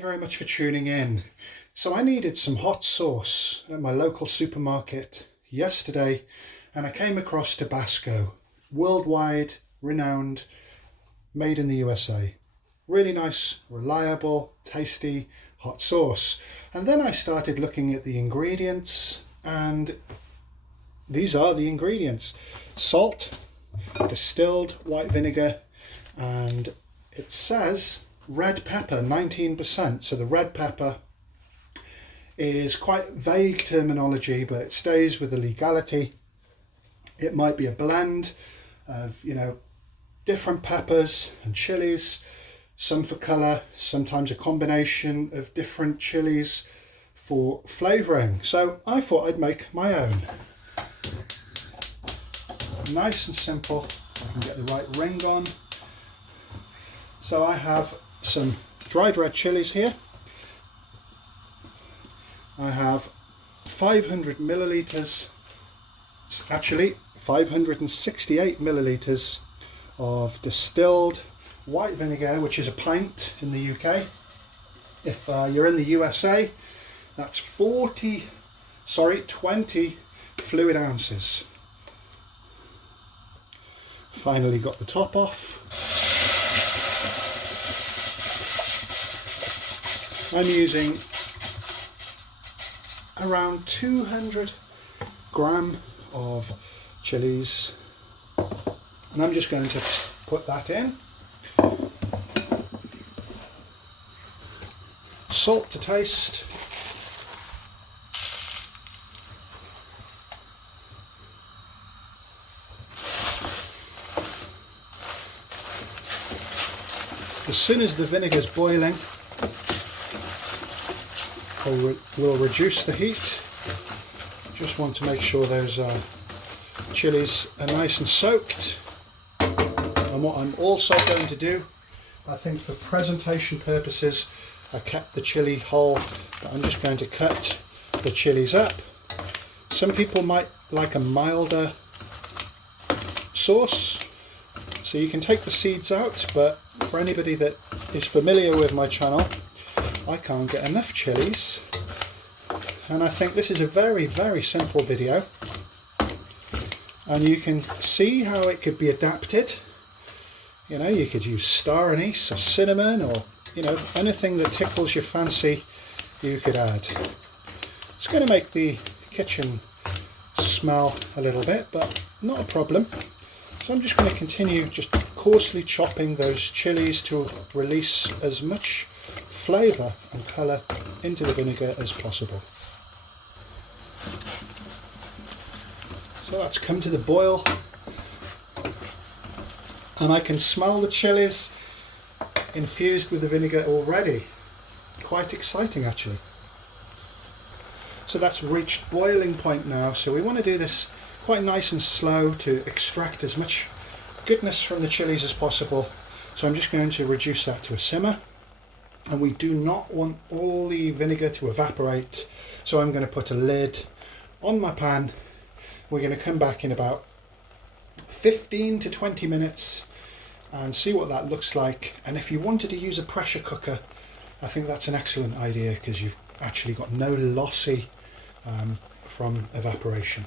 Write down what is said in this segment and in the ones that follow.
you very much for tuning in. So I needed some hot sauce at my local supermarket yesterday, and I came across Tabasco, worldwide renowned, made in the USA. Really nice, reliable, tasty hot sauce. And then I started looking at the ingredients, and these are the ingredients: salt, distilled white vinegar, and it says red pepper, 19%. So the red pepper is quite vague terminology, but it stays with the legality. It might be a blend of, different peppers and chilies, some for colour, sometimes a combination of different chilies for flavouring. So I thought I'd make my own. Nice and simple. I can get the right ring on. So I have some dried red chilies here. I have 500 millilitres, actually 568 millilitres of distilled white vinegar, which is a pint in the UK. If you're in the USA, that's 20 fluid ounces. Finally got the top off. I'm using around 200 gram of chilies, and I'm just going to put that in. Salt to taste. As soon as the vinegar is boiling, we'll reduce the heat. Just want to make sure those chilies are nice and soaked. And what I'm also going to do, I think for presentation purposes, I kept the chili whole, but I'm just going to cut the chilies up. Some people might like a milder sauce, so you can take the seeds out, but for anybody that is familiar with my channel, I can't get enough chilies, and I think this is a very, very simple video, and you can see how it could be adapted. You could use star anise or cinnamon, or anything that tickles your fancy you could add. It's going to make the kitchen smell a little bit, but not a problem. So I'm just going to continue just coarsely chopping those chilies to release as much flavour and colour into the vinegar as possible. So that's come to the boil, and I can smell the chilies infused with the vinegar already. Quite exciting, actually. So that's reached boiling point now, so we want to do this quite nice and slow to extract as much goodness from the chilies as possible. So I'm just going to reduce that to a simmer, and we do not want all the vinegar to evaporate, so I'm going to put a lid on my pan. We're going to come back in about 15 to 20 minutes and see what that looks like. And if you wanted to use a pressure cooker, I think that's an excellent idea, because you've actually got no lossy from evaporation.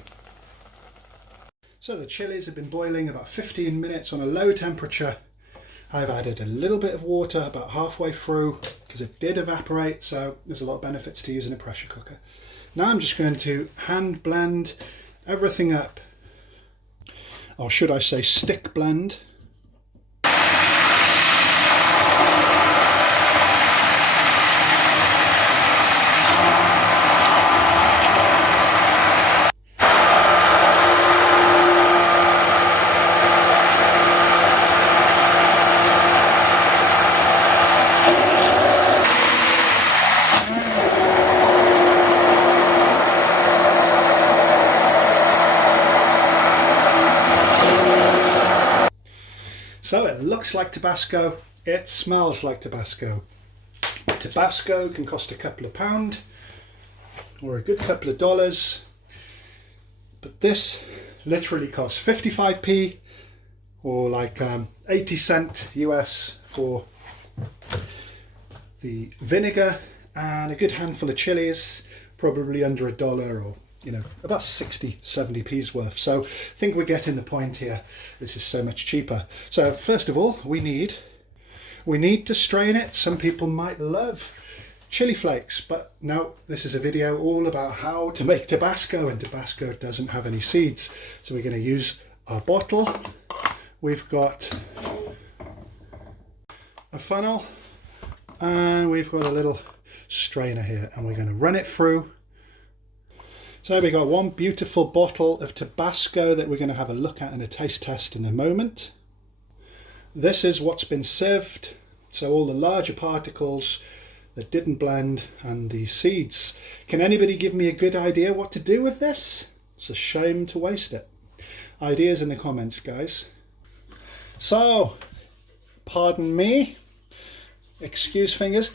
So the chilies have been boiling about 15 minutes on a low temperature. I've added a little bit of water about halfway through, because it did evaporate, so there's a lot of benefits to using a pressure cooker. Now I'm just going to hand blend everything up, or should I say stick blend. So it looks like Tabasco, it smells like Tabasco. Tabasco can cost a couple of pound or a good couple of dollars, but this literally costs 55p or like 80 cent US for the vinegar and a good handful of chilies, probably under $1 or, you know, about 60-70p's worth. So I think we're getting the point here. This is so much cheaper. So first of all, we need to strain it. Some people might love chili flakes, but no, this is a video all about how to make Tabasco, and Tabasco doesn't have any seeds. So we're going to use our bottle. We've got a funnel and we've got a little strainer here, and we're going to run it through. So we got one beautiful bottle of Tabasco that we're going to have a look at and a taste test in a moment. This is what's been sieved, so all the larger particles that didn't blend and the seeds. Can anybody give me a good idea what to do with this? It's a shame to waste it. Ideas in the comments, guys. So, pardon me, excuse fingers.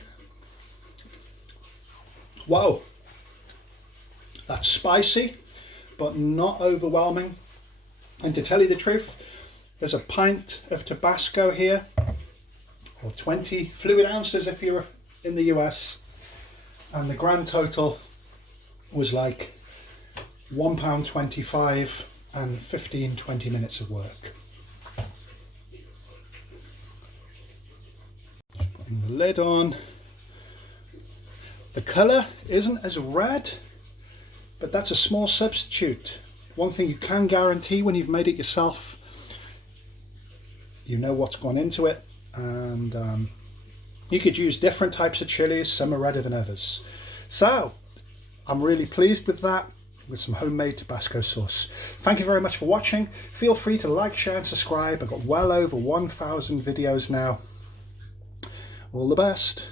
Wow, that's spicy, but not overwhelming. And to tell you the truth, there's a pint of Tabasco here, or 20 fluid ounces if you're in the US, and the grand total was like £1.25 and 15-20 minutes of work. Putting the lid on. The colour isn't as red, but that's a small substitute. One thing you can guarantee when you've made it yourself, you know what's gone into it, and you could use different types of chilies. Some are redder than others. So I'm really pleased with that, with some homemade Tabasco sauce. Thank you very much for watching. Feel free to like, share and subscribe. I've got well over 1,000 videos now. All the best.